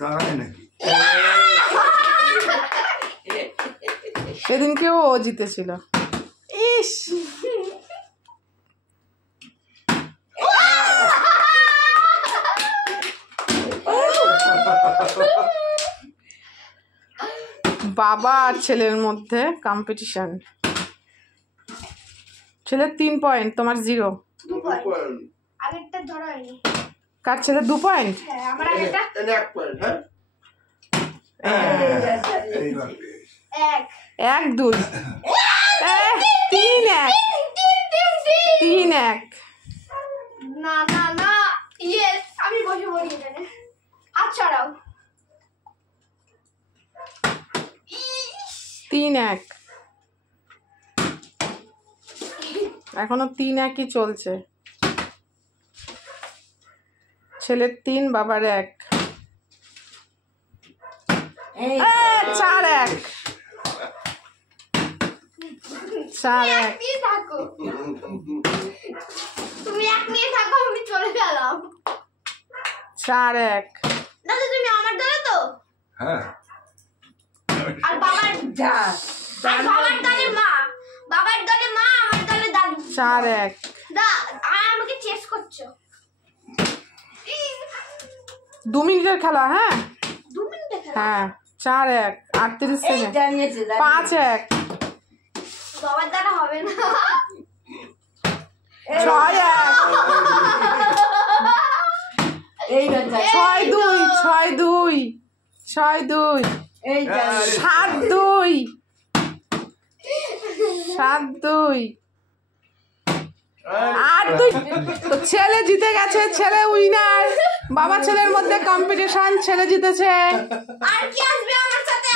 দাঁড়ায় নাকি? সেদিনকেও ও জিতেছিল। ইস, বাবা আর ছেলের মধ্যে কম্পিটিশন। ছেলের 3 পয়েন্ট, তোমার 0। আগেরটা ধরা হয়নি। কার ছেলে 2 পয়েন্ট? হ্যাঁ, আমার আগেরটা 1 পয়েন্ট। হ্যাঁ, 1 1 2 3 1 3 1। না না না, ইয়েস, আমি বসে পড়ি এখানে। হাত ছড়াও। 3 1। এখনো 3 1ই চলছে। ছেলের 3, বাবার 1। 4 1 4 1। নিয়ে থাকো, তুমি 1 নিয়ে থাকো, আমি চলে গেলাম। 4 1। দাদা তুমি আমার দলে তো? হ্যাঁ। আর বাবার আর বাবার দলে মা, বাবার দলে মা, আমার দলে দাদু। 4 1। দা আমাকে চেস করছো। 2 মিনিটের খেলা। হ্যাঁ 2 মিনিটে খেলা। হ্যাঁ, 4 1 38 সেকেন্ড। 5 1 বাবার দ্বারা হবে না। 6 1 6 2 6 2 6 2 7 2 7 2 8 2। তো ছেলে জিতে গেছে, ছেলে উইনার। বাবা ছেলের মধ্যে কম্পিটিশন, ছেলে জিতেছে। আর কি আসবে আমার সাথে?